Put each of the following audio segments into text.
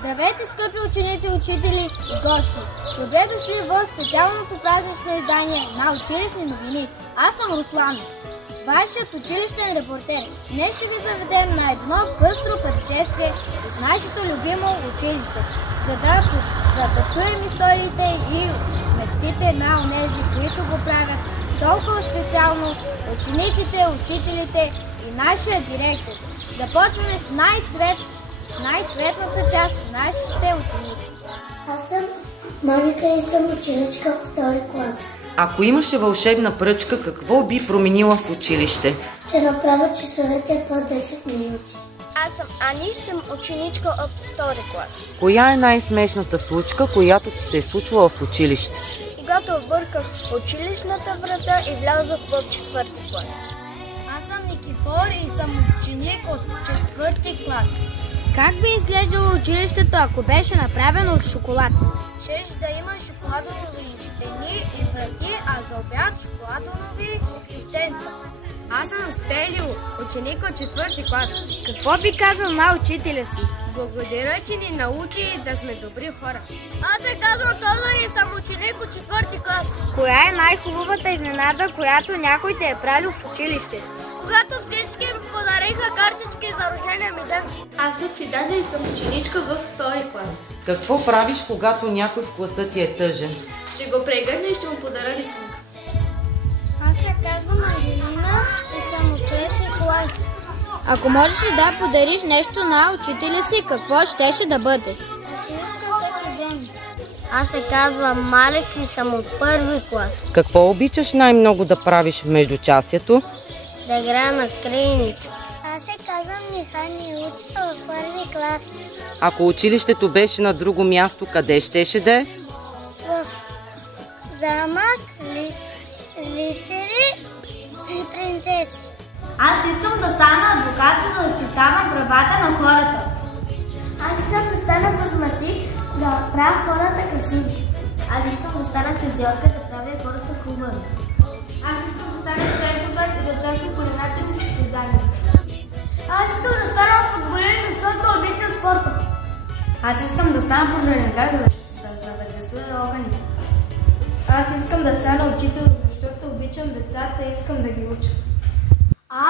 Здравейте, скъпи ученици, учители и гости! Добре дошли в специалното празнично издание на Училищни новини. Аз съм Руслан, вашият училищен репортер. Днес ще ви заведем на едно бързо пътешествие из нашето любимо училище, за да чуем историите и мечтите на онези, които го правят толкова специално, учениците, учителите и нашия директор. Започваме с най-цветната част на нашите ученици. Аз съм Моника и съм ученичка в втори клас. Ако имаше вълшебна пръчка, какво би променила в училище? Ще направя часовете по 10 минути. Аз съм Ани, съм ученичка от втори клас. Коя е най-смешната случка, която ти се е случвала в училище? Когато обърках училищната врата и влязох в четвърти клас. Аз съм Никифор и съм ученик от четвърти клас. Как би изглеждало училището, ако беше направено от шоколад? Щеше да има шоколадови стени и врати, а за обяд шоколадови стенца. Аз съм Стелио, ученик от четвърти клас. Какво би казал на учителя си? Благодаря, че ни научи да сме добри хора. Аз се казвам Тодор и съм ученик от четвърти клас. Коя е най-хубавата изненада, която някой те е правил в училище? Когато всички ми подариха картички за рождения ми ден. Аз съм Фидана и съм ученичка във втори клас. Какво правиш, когато някой в класа ти е тъжен? Ще го прегърна и ще му подаря рисунка. Аз се казвам Ангелина и съм от трети клас. Ако можеш да подариш нещо на учителя си, какво щеше да бъде? Аз се казвам Малек и съм от първи клас. Какво обичаш най-много да правиш в междучасието? Да играя на крайничка. Аз се казвам Михани и уча в първи клас. Ако училището беше на друго място, къде щеше да е? В замък, литери и принцеси. Аз искам да стана адвокат, за да защитавам правата на хората. Аз искам да стана козметик, да правя хората красиви. Аз искам да стана физиотка, да правя хората хубави. Аз искам да стана шеф-добър и да участвам в кулинарните състезания. Аз искам да стана футболист, защото обичам спорта. Аз искам да стана пожарникар, за да гаса огъните. Аз искам да стана учител, защото обичам децата и искам да ги уча.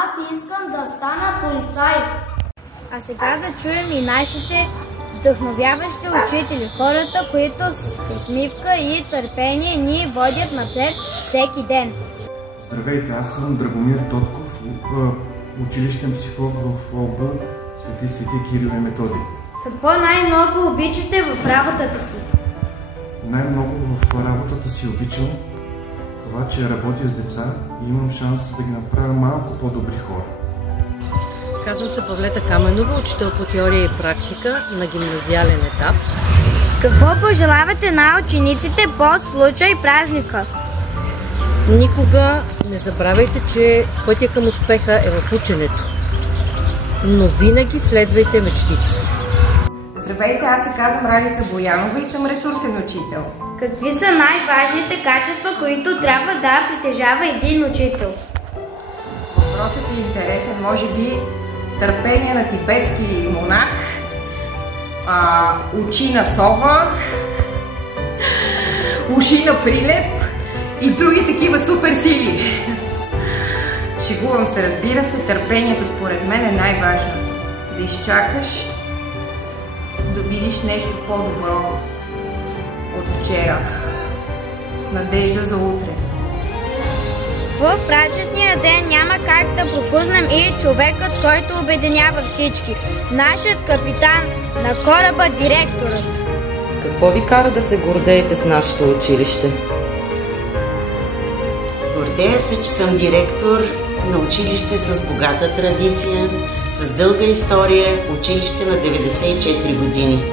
Аз искам да стана полицай. А сега да чуем и нашите вдъхновяващи учители, хората, които с усмивка и търпение ни водят напред всеки ден. Здравейте, аз съм Драгомир Тотков, училищен психолог в ОБ Свети Кирил и Методий. Какво най-много обичате в работата си? Най-много в работата си обичам това, че работя с деца и имам шанс да ги направя малко по-добри хора. Казвам се Павлета Каменова, учител по теория и практика на гимназиален етап. Какво пожелавате на учениците по случай празника? Никога не забравяйте, че пътя към успеха е в ученето, но винаги следвайте мечтите си. Здравейте, аз се казвам Ралица Боянова и съм ресурсен учител. Какви са най-важните качества, които трябва да притежава един учител? Въпросът е интересен, може би търпение на тибетски монах, очи на сова, уши на прилеп и други такива супер сили. Шегувам се, разбира се, търпението според мен е най-важно. Да изчакаш, да видиш нещо по-добро от вчера, с надежда за утре. В празничния ден няма как да пропуснем и човекът, който обединява всички. Нашият капитан на кораба, директорът. Какво ви кара да се гордеете с нашето училище? Гордея се, че съм директор на училище с богата традиция, с дълга история, училище на 94 години.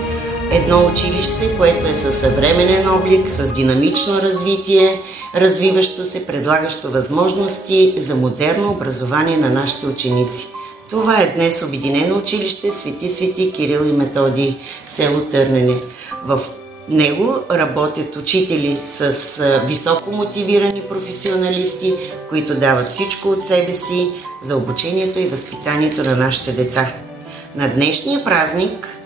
Едно училище, което е със съвременен облик, с динамично развитие, развиващо се, предлагащо възможности за модерно образование на нашите ученици. Това е днес Обединено училище Свети Кирил и Методий, село Търнене. В него работят учители с високо мотивирани професионалисти, които дават всичко от себе си за обучението и възпитанието на нашите деца. На днешния празник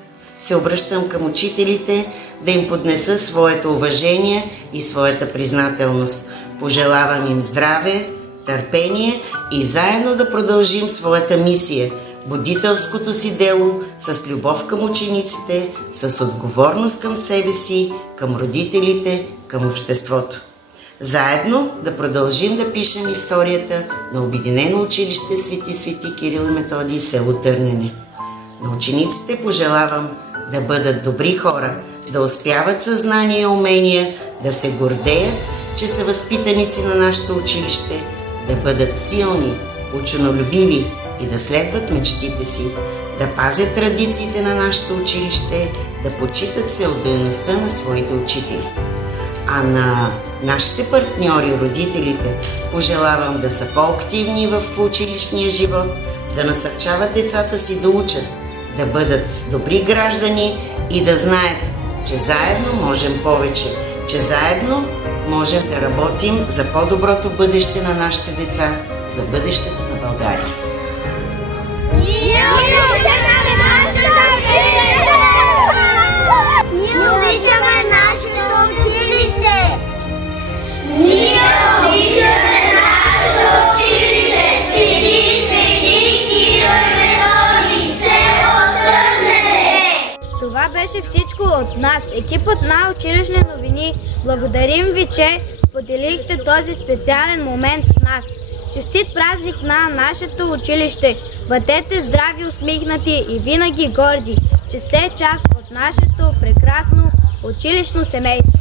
се обръщам към учителите да им поднеса своето уважение и своята признателност. Пожелавам им здраве, търпение и заедно да продължим своята мисия, будителското си дело с любов към учениците, с отговорност към себе си, към родителите, към обществото. Заедно да продължим да пишем историята на Обединено училище Свети Кирил и Методий, село Търнене. На учениците пожелавам да бъдат добри хора, да успяват със знания и умения, да се гордеят, че са възпитаници на нашето училище, да бъдат силни, ученолюбиви и да следват мечтите си, да пазят традициите на нашето училище, да почитат всеотдайността на своите учители. А на нашите партньори, родителите, пожелавам да са по-активни в училищния живот, да насърчават децата си да учат, да бъдат добри граждани и да знаят, че заедно можем повече, че заедно можем да работим за по-доброто бъдеще на нашите деца, за бъдещето на България. Ние обичаме нашето училище! Ние обичаме нашето училище! Свети Кирил и Методий, село Търнене! Това беше всичко от нас, екипът на Училищни новини. Благодарим ви, че споделихте този специален момент с нас. Честит празник на нашето училище! Бъдете здрави, усмихнати и винаги горди, че сте част от нашето прекрасно училищно семейство.